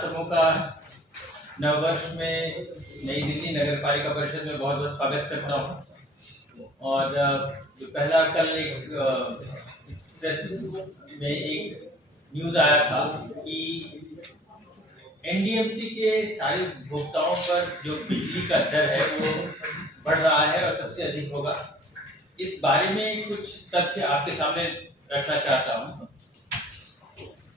आप सबों का नववर्ष में नई दिल्ली नगर पालिका परिषद में बहुत बहुत स्वागत करता हूँ। और जो पहला कल एक प्रेस में एक न्यूज़ आया था कि एनडीएमसी के सारे उपभोक्ताओं पर जो बिजली का दर है वो बढ़ रहा है और सबसे अधिक होगा। इस बारे में कुछ तथ्य आपके सामने रखना चाहता हूँ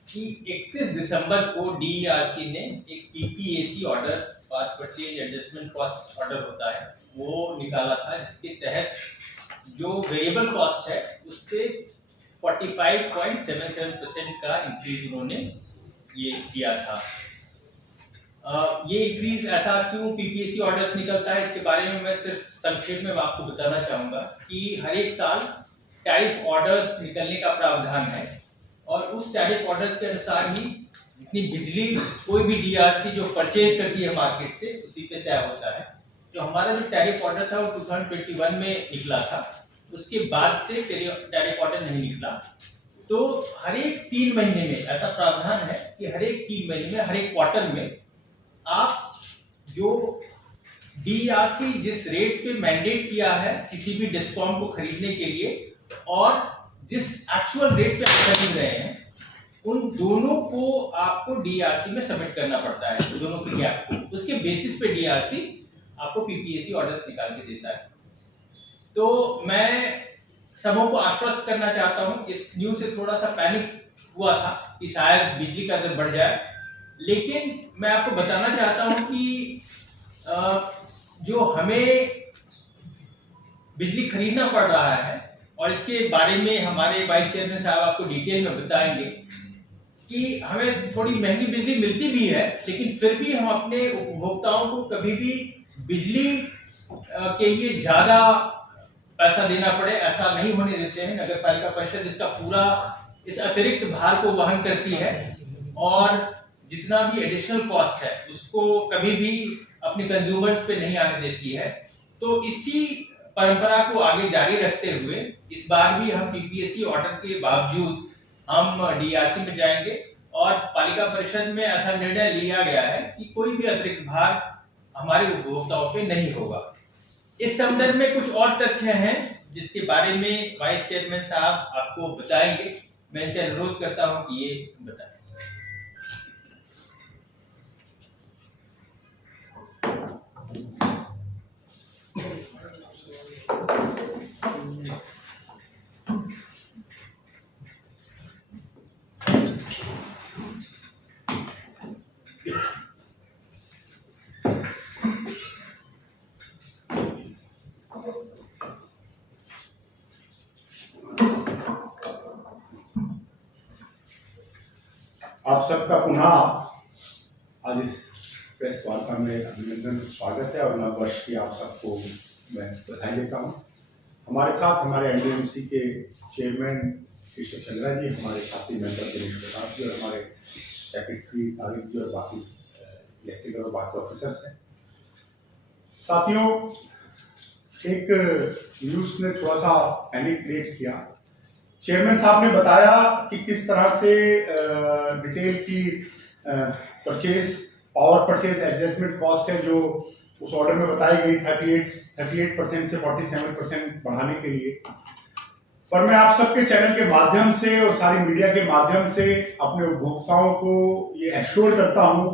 कि 31 दिसंबर को डीईआरसी ने एक PPAC order, part purchase adjustment cost order होता है, वो निकाला था, जिसके तहत जो वेरिएबल कॉस्ट है उस पे 45.77% का इंक्रीज उन्होंने ये किया था। ये इंक्रीज ऐसा क्यों पीपीएसी ऑर्डर्स निकलता है, इसके बारे में मैं सिर्फ संक्षेप में आपको बताना चाहूँगा कि हर एक साल टैरिफ ऑर्डर्स निकलने का प्रावधान है और उस टैरिफ ऑर्डर्स के अनुसार ही जितनी बिजली कोई भी डीआरसी जो परचेज करती है मार्केट से उसी पे तय होता है। तो हमारा जो टैरिफ ऑर्डर था वो 2021 में निकला था, उसके बाद से टैरिफ ऑर्डर नहीं निकला। तो हर एक 3 महीने में ऐसा प्रावधान है कि हर एक 3 महीने में, हर एक क्वार्टर में आप जो डीआरसी जिस रेट पे मैंडेट किया है किसी भी डिस्कॉम को खरीदने के लिए और जिस एक्चुअल रेट पे आप खरीद रहे हैं, उन दोनों को आपको डीआरसी में सबमिट करना पड़ता है, दोनों की गैप को। उसके बेसिस पे डीआरसी आपको पीपीएसी ऑर्डर्स निकाल के देता है। तो मैं सबों को आश्वस्त करना चाहता हूं, इस न्यूज़ से थोड़ा सा पैनिक हुआ था कि शायद बिजली का दर बढ़ जाए, लेकिन मैं आपको बताना चाहता हूं कि जो हमें बिजली खरीदना पड़ रहा है और इसके बारे में हमारे वाइस चेयरमैन साहब आपको डिटेल में बताएंगे कि हमें थोड़ी महंगी बिजली मिलती भी है, लेकिन फिर भी हम अपने उपभोक्ताओं को कभी भी बिजली के लिए ज्यादा पैसा देना पड़े ऐसा नहीं होने देते हैं। नगर पालिका परिषद इसका पूरा इस अतिरिक्त भार को वहन करती है और जितना भी एडिशनल कॉस्ट है उसको कभी भी अपने कंज्यूमर्स पे नहीं आने देती है। तो इसी परंपरा को आगे जारी रखते हुए इस बार भी हम पीपीएसी ऑर्डर के बावजूद हम डीआरसी में जाएंगे और पालिका परिषद में ऐसा निर्णय लिया गया है कि कोई भी अतिरिक्त भार हमारे उपभोक्ताओं पे नहीं होगा। इस संदर्भ में कुछ और तथ्य हैं जिसके बारे में वाइस चेयरमैन साहब आपको बताएंगे। मैं इनसे अनुरोध करता हूं कि ये बताएं। आप सबका पुनः आज इस प्रेस वार्ता में अभिनंदन स्वागत है और नव वर्ष की आप सबको मैं बधाई देता हूँ। हमारे साथ हमारे एनडीएमसी के चेयरमैन केशव चंद्रा जी, हमारे साथी मेंबर दिनेश प्रताप जी और हमारे सेक्रेटरी तारिक जी और बाकी इलेक्टेड और बाकी ऑफिसर्स हैं। साथियों, एक न्यूज़ ने थोड़ा सा पैनिक क्रिएट किया। चेयरमैन साहब ने बताया कि किस तरह से डिटेल की पावर परचेज एडजस्टमेंट कॉस्ट है जो उस ऑर्डर में बताई गई 38% से 47% बढ़ाने के लिए। पर मैं आप सबके चैनल के माध्यम से और सारी मीडिया के माध्यम से अपने उपभोक्ताओं को ये एश्योर करता हूँ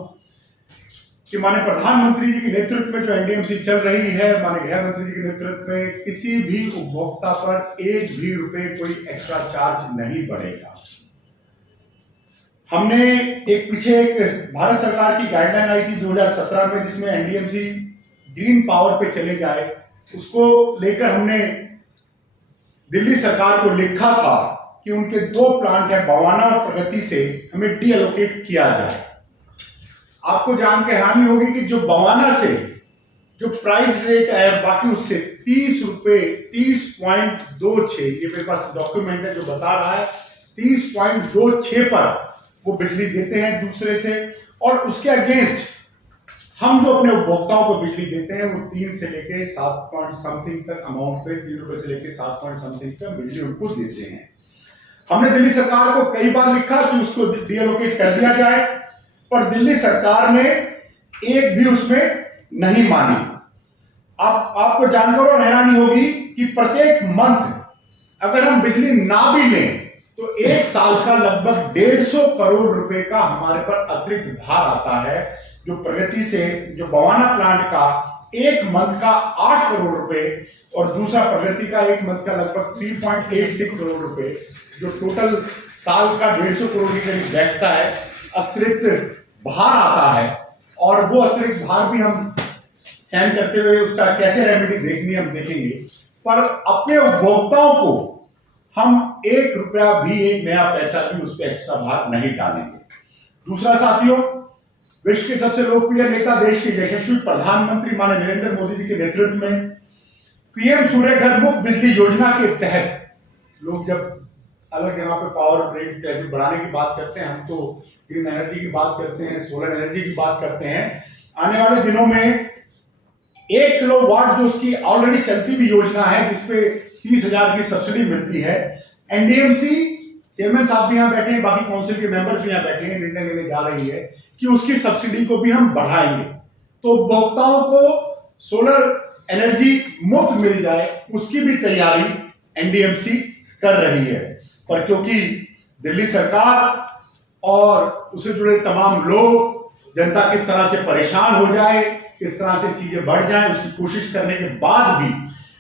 कि माननीय प्रधानमंत्री जी के नेतृत्व में जो एनडीएमसी चल रही है, माननीय गृह मंत्री जी के नेतृत्व में किसी भी उपभोक्ता पर एक भी रुपए कोई एक्स्ट्रा चार्ज नहीं बढ़ेगा। हमने पीछे एक भारत सरकार की गाइडलाइन आई थी 2017 में जिसमें एनडीएमसी ग्रीन पावर पे चले जाए, उसको लेकर हमने दिल्ली सरकार को लिखा था कि उनके 2 प्लांट है बवाना और प्रगति से हमें डी एलोकेट किया जाए। आपको जान के हैरानी होगी कि जो बवाना से जो प्राइस रेट है बाकी उससे 30 रुपए 30.26, ये मेरे पास डॉक्यूमेंट है जो बता रहा है 30.26 पर वो बिजली देते हैं दूसरे से, और उसके अगेंस्ट हम जो अपने उपभोक्ताओं को बिजली देते हैं वो 3 से लेके 7 पॉइंट समथिंग तक अमाउंट पे 3 रुपए से लेके 7 पॉइंट समथिंग तक बिजली उनको देते हैं। हमने दिल्ली सरकार को कई बार लिखा कि उसको डीएलोकेट कर दिया जाए, पर दिल्ली सरकार ने एक भी उसमें नहीं मानी। आपको जानकर और हैरानी होगी कि प्रत्येक मंथ अगर हम बिजली ना भी लें तो एक साल का लगभग 150 करोड़ रुपए का हमारे पर अतिरिक्त भार आता है, जो प्रगति से जो बवाना प्लांट का एक मंथ का 8 करोड़ रुपए और दूसरा प्रगति का एक मंथ का लगभग 3.86 करोड़ रुपए, जो टोटल साल का 150 करोड़ के करीब बैठता है, अतिरिक्त भार आता है। और वो अतिरिक्त भार भी हम सहन करते हुए उसका कैसे रेमेडी देखनी हम देखेंगे, पर अपने उपभोक्ताओं को हम 1 रुपया भी, एक नया पैसा भी उस पर एक्स्ट्रा भार नहीं डालेंगे। दूसरा साथियों, विश्व के सबसे लोकप्रिय नेता, देश के यशस्वी प्रधानमंत्री माननीय नरेंद्र मोदी जी के नेतृत्व में पीएम सूर्य घर मुफ्त बिजली योजना के तहत लोग जब अलग जगह पे पावर रेट टैरिफ बढ़ाने की बात करते हैं, हम तो ग्रीन एनर्जी की बात करते हैं, सोलर एनर्जी की बात करते हैं। आने वाले दिनों में 1 किलोवाट जो उसकी ऑलरेडी चलती भी योजना है, जिसपे 30,000 की सब्सिडी मिलती है, एनडीएमसी चेयरमैन साहब भी यहाँ बैठे हैं, बाकी काउंसिल के मेंबर्स भी यहाँ बैठे हैं, निर्णय लेने जा रही है कि उसकी सब्सिडी को भी हम बढ़ाएंगे, तो उपभोक्ताओं को सोलर एनर्जी मुफ्त मिल जाए, उसकी भी तैयारी एनडीएमसी कर रही है। पर क्योंकि दिल्ली सरकार और उससे जुड़े तमाम लोग, जनता किस तरह से परेशान हो जाए, किस तरह से चीजें बढ़ जाए, उसकी कोशिश करने के बाद भी,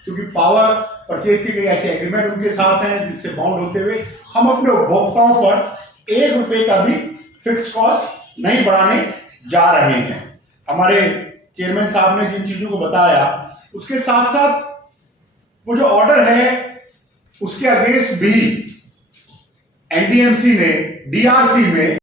क्योंकि पावर परचेज के कई ऐसे एग्रीमेंट उनके साथ हैं जिससे बाउंड होते हुए हम अपने उपभोक्ताओं पर 1 रुपए का भी फिक्स कॉस्ट नहीं बढ़ाने जा रहे हैं। हमारे चेयरमैन साहब ने जिन चीजों को बताया, उसके साथ साथ वो जो ऑर्डर है उसके अगेंस्ट भी एनडीएमसी ने डीआरसी में